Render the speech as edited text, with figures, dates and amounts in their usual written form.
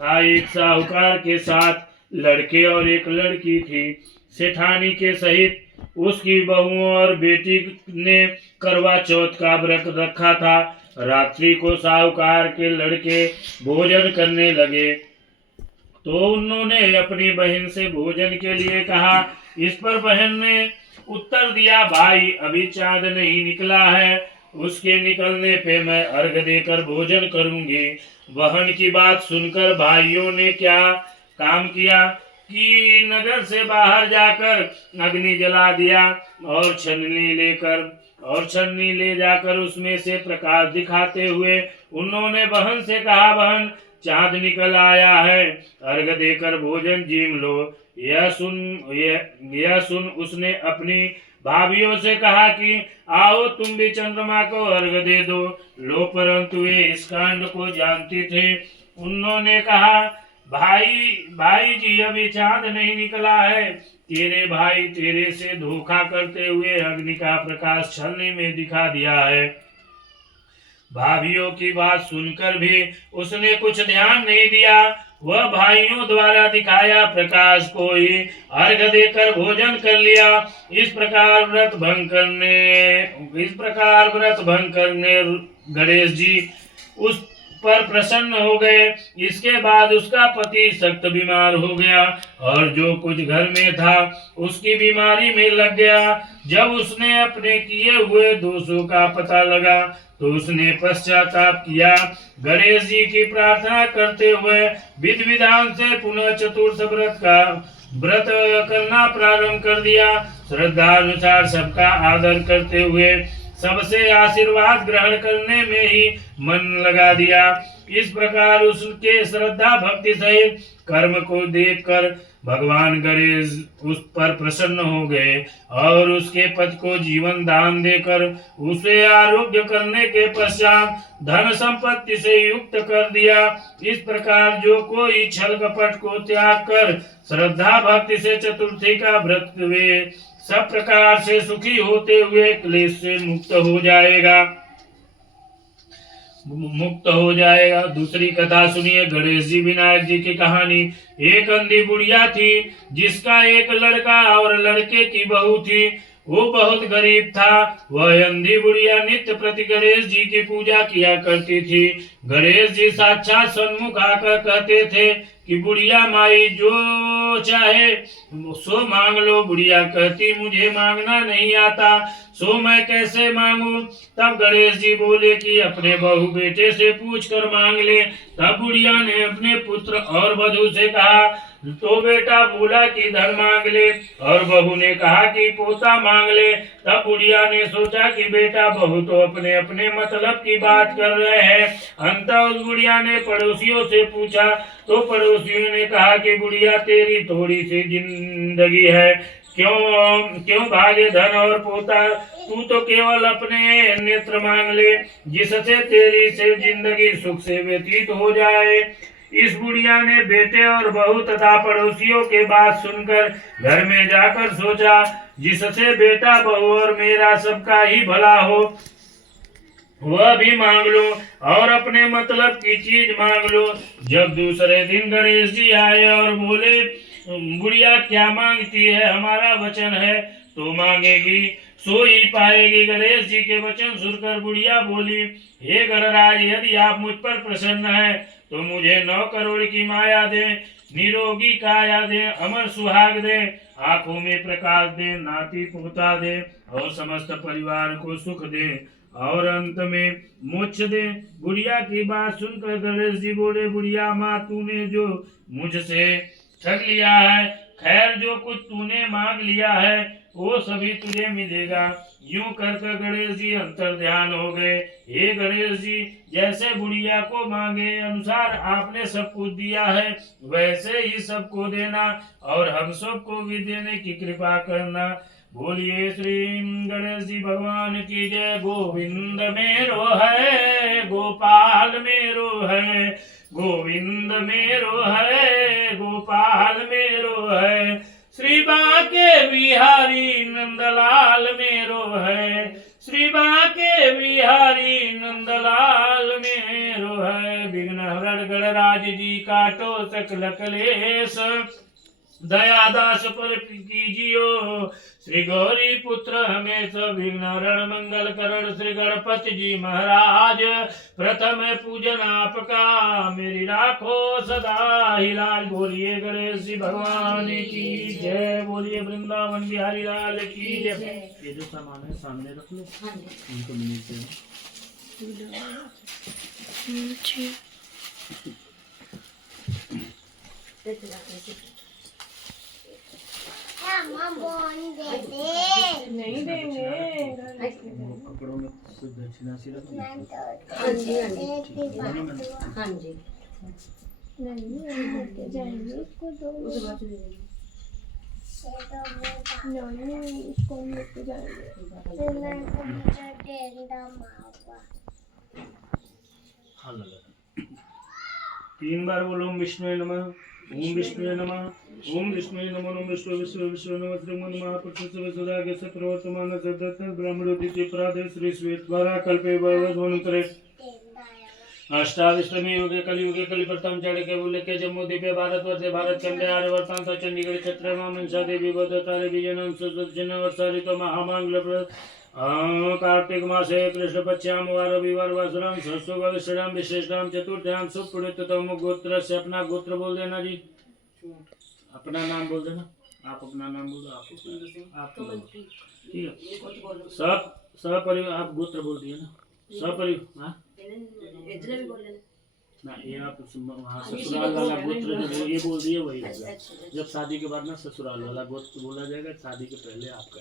था। एक साहूकार के 7 लड़के और एक लड़की थी। सेठानी के सहित उसकी बहुओं और बेटी ने करवा चौथ का व्रत रखा था। रात्रि को साहूकार के लड़के भोजन करने लगे तो उन्होंने अपनी बहन से भोजन के लिए कहा। इस पर बहन ने उत्तर दिया, भाई अभी चांद नहीं निकला है, उसके निकलने पे मैं अर्घ देकर भोजन करूंगी। बहन की बात सुनकर भाइयों ने क्या काम किया कि नगर से बाहर जाकर अग्नि जला दिया और छन्नी ले जाकर उसमें से प्रकाश दिखाते हुए उन्होंने बहन से कहा, बहन चांद निकल आया है, अर्घ देकर भोजन जीम लो। यह सुन उसने अपनी भाभियों से कहा कि आओ तुम भी चंद्रमा को अर्घ दे दो लो, परंतु वे इस कांड को जानती थे। उन्होंने कहा, भाई जी अभी चांद नहीं निकला है, तेरे भाई तेरे से धोखा करते हुए अग्नि का प्रकाश छलनी में दिखा दिया है। भाभियों की बात सुनकर भी उसने कुछ ध्यान नहीं दिया। वह भाइयों द्वारा दिखाया प्रकाश को ही अर्घ देकर भोजन कर लिया। इस प्रकार व्रत भंग करने गणेश जी उस पर प्रसन्न हो गए। इसके बाद उसका पति सख्त बीमार हो गया और जो कुछ घर में था उसकी बीमारी में लग गया। जब उसने अपने किए हुए दोषों का पता लगा तो उसने पश्चाताप किया। गणेश जी की प्रार्थना करते हुए विधि विधान से पुनः चतुर्थ व्रत करना प्रारंभ कर दिया। श्रद्धा अनुसार सबका आदर करते हुए सबसे आशीर्वाद ग्रहण करने में ही मन लगा दिया। इस प्रकार उसके श्रद्धा भक्ति सहित कर्म को देखकर भगवान गणेश उस पर प्रसन्न हो गए और उसके पति को जीवन दान देकर उसे आरोग्य करने के पश्चात धन संपत्ति से युक्त कर दिया। इस प्रकार जो कोई छल कपट को त्याग कर श्रद्धा भक्ति से चतुर्थी का व्रत वे सब प्रकार से सुखी होते हुए क्लेश से मुक्त हो जाएगा। दूसरी कथा सुनिए। गणेश जी विनायक जी की कहानी। एक अंधी बुढ़िया थी जिसका एक लड़का और लड़के की बहू थी। वो बहुत गरीब था। वह अंधी बुढ़िया नित्य प्रति गणेश जी की पूजा किया करती थी। गणेश जी साक्षात सन्मुख आकर कहते थे कि बुढ़िया माई जो चाहे सो मांग लो। बुढ़िया कहती, मुझे मांगना नहीं आता, सो मैं कैसे मांगू। तब गणेश जी बोले कि अपने बहू बेटे से पूछ कर मांग ले। तब बुढ़िया ने अपने पुत्र और वधू से कहा तो बेटा बोला कि धन मांग ले और बहू ने कहा कि पोता मांग ले। तब बुढ़िया ने सोचा कि बेटा बहू तो अपने अपने मतलब की बात कर रहे हैं। अंततः उस बुढ़िया ने पड़ोसियों से पूछा तो पड़ोसियों ने कहा कि बुढ़िया तेरी थोड़ी सी जिंदगी है, क्यों भागे धन और पोता, तू तो केवल अपने नेत्र मांग ले जिससे तेरी से जिंदगी सुख से व्यतीत हो जाए। इस बुढ़िया ने बेटे और बहू तथा पड़ोसियों के बात सुनकर घर में जाकर सोचा जिससे बेटा बहू और मेरा सबका ही भला हो वह भी मांग लो और अपने मतलब की चीज मांग लो। जब दूसरे दिन गणेश जी आए और बोले बुढ़िया क्या मांगती है, हमारा वचन है तो मांगेगी सो ही पाएगी। गणेश जी के वचन सुनकर बुढ़िया बोली, हे गणराज यदि आप मुझ पर प्रसन्न हैं तो मुझे 9 करोड़ की माया दे, निरोगी काया दे, अमर सुहाग दे, आंखों में प्रकाश दे, नाती पोता दे और समस्त परिवार को सुख दे और अंत में मोक्ष दे। बुढ़िया की बात सुनकर गणेश जी बोले, बुढ़िया माँ तूने जो मुझसे ठग लिया है, खैर जो कुछ तूने मांग लिया है वो सभी तुझे मिलेगा। यूं कर गणेश जी अंतर ध्यान हो गए। हे गणेश जी जैसे बुढ़िया को मांगे अनुसार आपने सब कुछ दिया है वैसे ही सबको देना और हम सबको भी देने की कृपा करना। बोलिए श्री गणेश जी भगवान की जय। गोविंद मेरो है गोपाल मेरो है, गोविंद मेरो है गोपाल मेरो है, श्री बांके बिहारी नंदलाल मेरो है, श्री बांके बिहारी नंदलाल मेरो है विघ्न हरण गणराज जी काटो सकल कलेश दया दास पर कीजियो श्री गौरी पुत्र हमें विघ्न हरण मंगल करण श्री गणपति जी महाराज प्रथम पूजन आपका मेरी राखो सदा ही लाल बोलिए गणेश जी भगवान की जय बोलिए वृंदावन बिहारी लाल की जय। ये जो सामान है सामने रख लो उनको मिलते नहीं देंगे कपड़ों में कुछ दक्षिणा सी रख लो। हाँ जी हाँ जी नहीं लेके जाएंगे इसको दो नहीं इसको लेके जाएंगे हाँ लगा 3 बार बोलो ओम विष्णु नमः ओम विष्णु नमः ओम विष्णु नमः ओम विष्णु विष्णु विष्णु नमः श्री महापुरुष सदा के प्रवर्तमान सदत ब्राह्मण द्वितीय प्रादे श्री श्वेत द्वारा कल्पे वैवस्वनुतरे अष्टादशमी युगे कलियुगे कलि प्रथम चढ़ के बोले के जम्मू द्वीपे भारतवर्ष भारत खंडे आर्यवर्तांत चंडीगढ़ क्षेत्र मंसा देवी बदता देवी जनन सुदर्शन वर्षारित महामांगल कार्तिक मासे कृष्ण पक्षाम वार रविवार वासुराम सरस्वती विशेषणाम चतुर्थ्याम सुपुण्यतम गोत्र से अपना गोत्र बोल देना जी अपना नाम बोल देना आप अपना नाम बोलो आप ठीक है सब सपरिवार आप गोत्र बोल दिए ना सपरिवार हाँ ना ये आप वहाँ ससुराल वाला गोत्र जो ये बोल दिए वही होगा जब शादी के बाद ना ससुराल वाला गोत्र बोला जाएगा शादी के पहले आपका